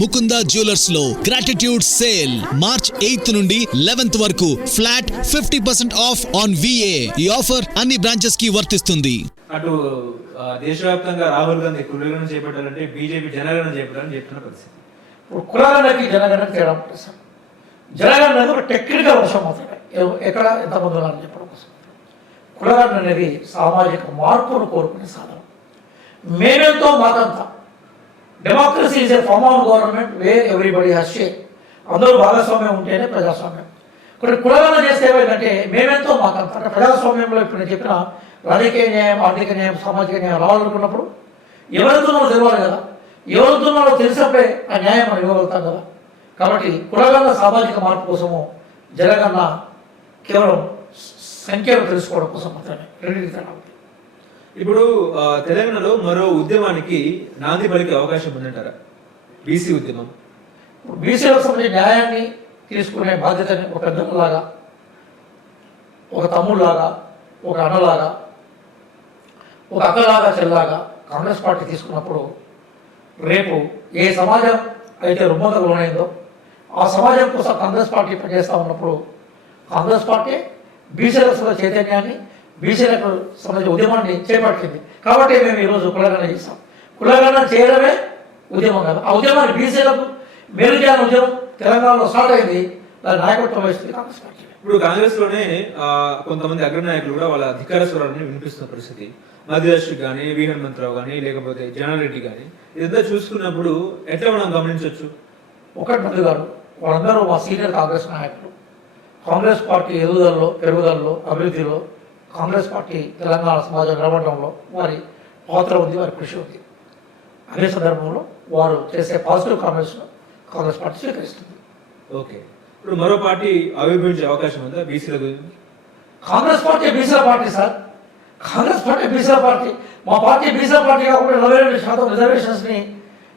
Mukunda jewellers లో gratitude sale March 8th నుండి 11th వరకు ఫ్లాట్ 50% ఆఫ్ ఆన్ VA. ఈ ఆఫర్ అన్ని బ్రాంచెస్ కి వర్తిస్తుంది. అటు దేశవ్యాప్తంగా రాహుల్ గాంధీ కులగణన చేపట్టాలంటే బీజేపీ జనగణన చేపట్టాలని చెప్తున్న పరిస్థితి. కులగణనకి జనగణన తేడా ఉంటుంది సార్. జనగణన అనేది ఒక టెక్నికల్ అంశం మాత్రమే, ఎక్కడ ఎంతమంది ఉన్నారని చెప్పడం కోసం. కులగణన అనేది సామాజిక మార్పును కోరుకునే సాధనం. మేమెంతో మాకంతా. Democracy is a form of government where everybody has share. అందరూ భాగస్వామ్యం ఉంటేనే ప్రజాస్వామ్యం. ఇక్కడ కులగణన చేస్తే ఏమైందంటే మేమెంతో మాకంతా. అంటే ప్రజాస్వామ్యంలో ఇప్పుడు నేను చెప్పిన రాజకీయ న్యాయం, ఆర్థిక న్యాయం, సామాజిక న్యాయం రావాలనుకున్నప్పుడు ఎవరితో మనం తెలవాలి కదా. ఎవరితో మనం తెలిసినప్పుడే ఆ న్యాయం మనం ఇవ్వగలుగుతాం కదా. కాబట్టి కులగణన సామాజిక మార్పు కోసము, జనగణన కేవలం సంఖ్యను తెలుసుకోవడం కోసం మాత్రమే. రెండింటి ఇప్పుడు తెలంగాణలో మరో ఉద్యమానికి నాంది పలికే అవకాశం ఉందంటారా? బీసీ ఉద్యమం. బీసీలకు సంబంధించిన న్యాయాన్ని తీసుకునే బాధ్యతని ఒక పెద్దలాగా, ఒక తమ్ముళ్ళలాగా, ఒక అన్నలాగా, ఒక అక్కలాగా, చెల్లాగా కాంగ్రెస్ పార్టీ తీసుకున్నప్పుడు రేపు ఏ సమాజం అయితే రుగ్మతకు లోనైందో ఆ సమాజం కోసం కాంగ్రెస్ పార్టీ పనిచేస్తూ ఉన్నప్పుడు కాంగ్రెస్ పార్టీ బీసీలకు చైతన్యాన్ని, బీసీలకు సంబంధించిన ఉద్యమాన్ని చేపట్టింది. కాబట్టి మేము ఈరోజు కులగణన చేస్తాం. కులగణన చేయడమే ఉద్యమం కాదు. ఆ ఉద్యమాన్ని బీసీలకు మేలు చేయాలని ఉద్యమం తెలంగాణలో స్టార్ట్ అయింది. దాని నాయకత్వం వహిస్తుంది కాంగ్రెస్ పార్టీ. ఇప్పుడు కాంగ్రెస్ లోనే కొంతమంది అగ్రనాయకులు కూడా వాళ్ళ అధికార స్వరాన్ని వినిపిస్తున్న పరిస్థితి. మధ్యదర్శి కానీ, వి హనుమంతరావు కానీ, లేకపోతే జనారెడ్డి కానీ, ఇదంతా చూసుకున్నప్పుడు ఎట్లా మనం గమనించవచ్చు? ఒకటి మంది గారు వాళ్ళందరూ మా సీనియర్ కాంగ్రెస్ నాయకులు. కాంగ్రెస్ పార్టీ ఎదుగుదలలో, పెరుగుదలలో, అభివృద్ధిలో కాంగ్రెస్ పార్టీ తెలంగాణ సమాజం నిలబడడంలో వారి పాత్ర ఉంది, వారి కృషి ఉంది. అదే సందర్భంలో వారు చేసే పాజిటివ్ కామెంట్స్ను కాంగ్రెస్ పార్టీ స్వీకరిస్తుంది. ఓకే, ఇప్పుడు మరో పార్టీ ఆవిర్భవించే అవకాశం ఉందా బీసీల గురించి? కాంగ్రెస్ పార్టీ బీసీల పార్టీ సార్. కాంగ్రెస్ పార్టీ బీసీల పార్టీ. మా పార్టీ బీసీల పార్టీ కాకుండా 42% రిజర్వేషన్స్ని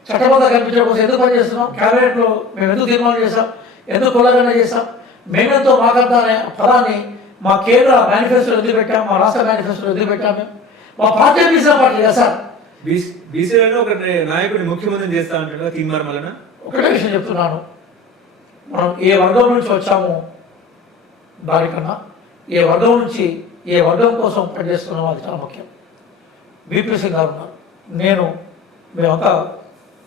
చట్టబద్ధంగా కల్పించడం కోసం ఎందుకు పనిచేస్తున్నాం? క్యాబినెట్లో మేము ఎందుకు తీర్మానం చేశాం? ఎందుకు కులగణన చేశాం? మేమెంతో మాకంతా అనే పదాన్ని మా కేంద్ర మేనిఫెస్టోలో ఎందుకు పెట్టాం? మా రాష్ట్ర మేనిఫెస్టోలో ఎందుకు పెట్టాం? మేము మా పార్టీ బీసీల పార్టీ కదా సార్. బీసీలలో ఒక నాయకుడిని ముఖ్యమంత్రి చేస్తా అంటారు తీర్మానం వలన. ఒకటే విషయం చెప్తున్నాను, మనం ఏ వర్గం నుంచి వచ్చామో దానికన్నా ఏ వర్గం నుంచి ఏ వర్గం కోసం పనిచేస్తున్నామో అది చాలా ముఖ్యం. బీపీ సింగ్ గారు ఉన్నారు, మేమంతా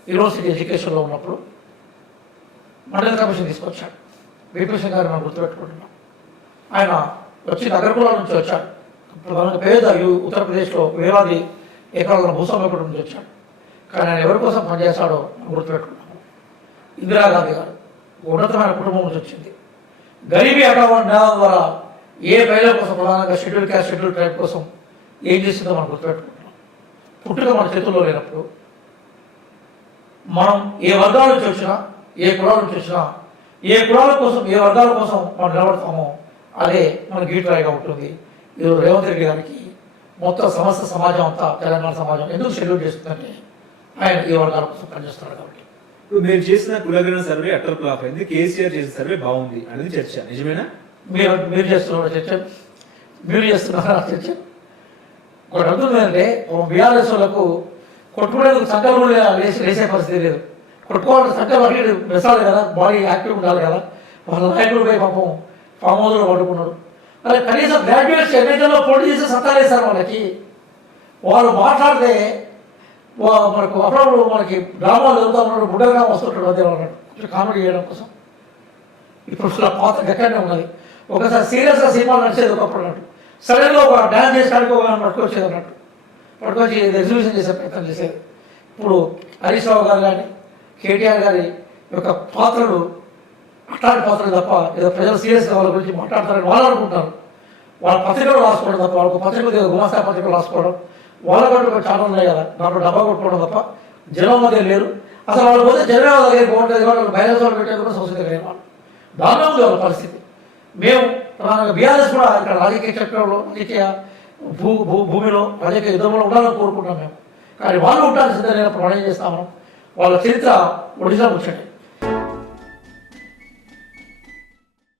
యూనివర్సిటీ ఎడ్యుకేషన్లో ఉన్నప్పుడు మండలి కమిషన్ తీసుకొచ్చాడు. బీపీ సింగ్ గారు మనం గుర్తుపెట్టుకుంటున్నాం. ఆయన వచ్చి నగరకులాల నుంచి వచ్చాడు. ప్రధానంగా పేద ఉత్తరప్రదేశ్లో వేలాది ఎకరాల భూస్వామ్యకుడి నుంచి వచ్చాడు. కానీ ఆయన ఎవరి కోసం పనిచేస్తాడో గుర్తుపెట్టుకున్నాము. ఇందిరాగాంధీ గారు ఉన్నతమైన కుటుంబం నుంచి వచ్చింది. గరీబీ హఠావో నినాదం ద్వారా ఏ ప్రజల కోసం, ప్రధానంగా షెడ్యూల్ క్యాస్ట్, షెడ్యూల్ ట్రైబ్ కోసం ఏం చేసిందో మనం గుర్తుపెట్టుకుంటున్నాం. పుట్టుక మన చేతుల్లో లేనప్పుడు మనం ఏ వర్గాల నుంచి వచ్చినా, ఏ కులాల నుంచి వచ్చినా, ఏ కులాల కోసం, ఏ వర్గాల కోసం మనం నిలబడతామో అదే మన గీటురాయిగా ఉంటుంది. ఇది రేవంత్ రెడ్డి గారికి మొత్తం సమస్త సమాజం అంతా, తెలంగాణ సమాజం ఎందుకు షెడ్యూల్ చేస్తుందంటే ఆయన ఈ వర్గాల కోసం పనిచేస్తున్నారు కాబట్టి. ఇప్పుడు మీరు చేసిన కులగణన సర్వే అటర్ ఫ్లాప్ అయింది, కేసీఆర్ చేసిన సర్వే బాగుంది అనేది చర్చ, నిజమేనా? మీరు చేస్తున్నారు చర్చ, మీరు చేస్తున్నారా చర్చ? ఒకటి అర్థమైందంటే బీఆర్ఎస్ వాళ్ళకు కొట్టుకునేందుకు సంకల్పం వేసే పరిస్థితి లేదు. కొట్టుకోవాలంటే సంకల్పం అట్లా మెసాలి కదా, బాడీ యాక్టివ్ ఉండాలి కదా. వాళ్ళ నాయకుడు పోయి పాపం ఫామ్ హౌస్లో పడుకున్నాడు. అదే కనీసం గ్రాడ్యుయేట్స్ ఎన్నికల్లో పోటీ చేసే సత్తా వేశారు వాళ్ళకి. వాళ్ళు మాట్లాడితే మనకు అప్పుడప్పుడు మనకి డ్రామాలు జరుగుతూ ఉన్నాడు, బుడ్డగా వస్తుంటాడు అదే అన్నాడు కొంచెం కామెడీ చేయడం కోసం. ఇప్పుడు పాత ఎక్కడనే ఉన్నది. ఒకసారి సీరియస్గా సినిమాలు నడిచేది ఒకప్పుడు అన్నట్టు, సడన్గా ఒక డ్యాన్స్ చేసుకోవడానికి ఒక పట్టుకొచ్చేది అన్నట్టు, పట్టుకొచ్చి ఎగ్జిబిషన్ చేసే ప్రయత్నం చేసేది. ఇప్పుడు హరీష్ రావు గారు కానీ, కేటీఆర్ గారి యొక్క పాత్రలు అట్లాంటి పాత్రలు తప్ప ఏదో ప్రజలు సీరియస్గా వాళ్ళ గురించి మాట్లాడతారని వాళ్ళు అనుకుంటారు. వాళ్ళ పత్రికలు రాసుకోవడం తప్ప, వాళ్ళకు పత్రికలు గుమాస్తా పత్రికలు రాసుకోవడం, వాళ్ళకంటూ చాలా ఉన్నాయి కదా, దాంట్లో డబ్బా కొట్టుకోవడం తప్ప జనం మధ్య లేరు. అసలు వాళ్ళు పోతే జనం వాళ్ళ దగ్గర బాగుంటుంది, వాళ్ళు బయలుదేరి పెట్టేది కూడా సంస్కృతి దగ్గర వాళ్ళు. దానిలో ఉంది వాళ్ళ పరిస్థితి. మేము ప్రధానంగా బీఆర్ఎస్ కూడా ఇక్కడ రాజకీయ చక్రంలో, రాజకీయ భూమిలో, రాజకీయ యుద్ధంలో ఉండాలని కోరుకుంటాం మేము. కానీ వాళ్ళు ఉండాల్సిందే లేనప్పుడు మనం ఏం చేస్తాము? వాళ్ళ చరిత్ర ఒడిశా ముచ్చండి.